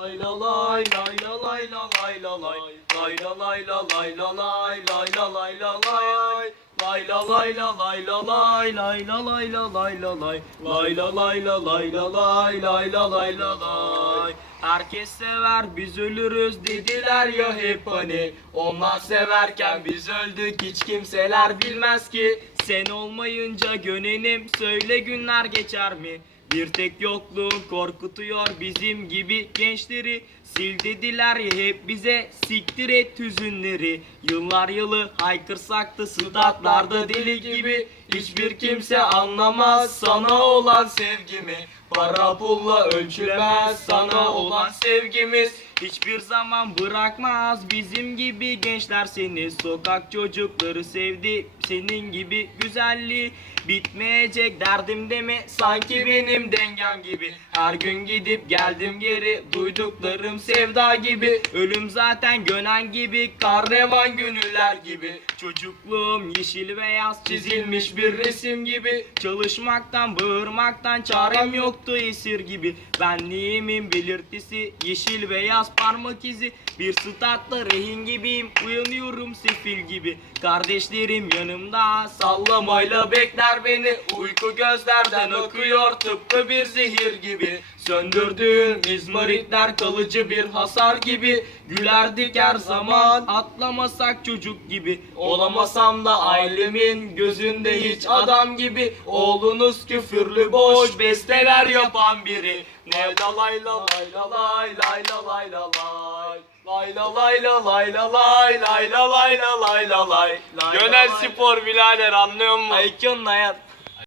Lay la lay lay la lay la lay la lay lay la lay la lay la lay lay la lay la lay lay la lay la lay la lay lay la lay la lay la lay lay la lay la lay la lay lay la lay la lay Herkes sever biz ölürüz dediler ya hep hani Onlar severken biz öldük hiç kimseler bilmez ki Sen olmayınca gönenім söyle günler geçer mi? Bir tek yokluğun korkutuyor bizim gibi gençleri. Sil dediler ya hep bize siktir et hüzünleri. Yıllar yılı haykırsak da statlarda deli gibi. Hiçbir kimse anlamaz sana olan sevgimi. Para pulla ölçülemez sana olan sevgimiz. Hiçbir zaman bırakmaz bizim gibi gençler seni. Sokak çocukları sevdi senin gibi güzelliği Bitmeyecek derdim deme sanki benim dengem gibi. Her gün gidip geldim geri. Duyduklarım sevda gibi. Ölüm zaten gönen gibi. Karnevan gönüller gibi. Çocukluğum yeşil beyaz çizilmiş bir resim gibi. Çalışmaktan bağırmaktan çarem yoktu esir gibi. Benliğimin belirtisi yeşil beyaz parmak izi. Bir statta rehin gibiyim uyanıyorum sefil gibi. Kardeşlerim yanımda sallamayla bekler beni Uyku gözlerden akıyor tıpkı bir zehir gibi. Söndürdüğüm izmaritler kalıcı bir hasar gibi. Gülerdik her zaman atlamasak çocuk gibi. Olamasam da ailemin gözünde hiç adam gibi. Oğlunuz küfürlü boş besteler yapan biri. Ne la lay la lay la lay lay la lay la lay Lay la lay la lay la lay lay la lay la lay la lay Gönel spor birader anlıyor musun? Ayıkın hayat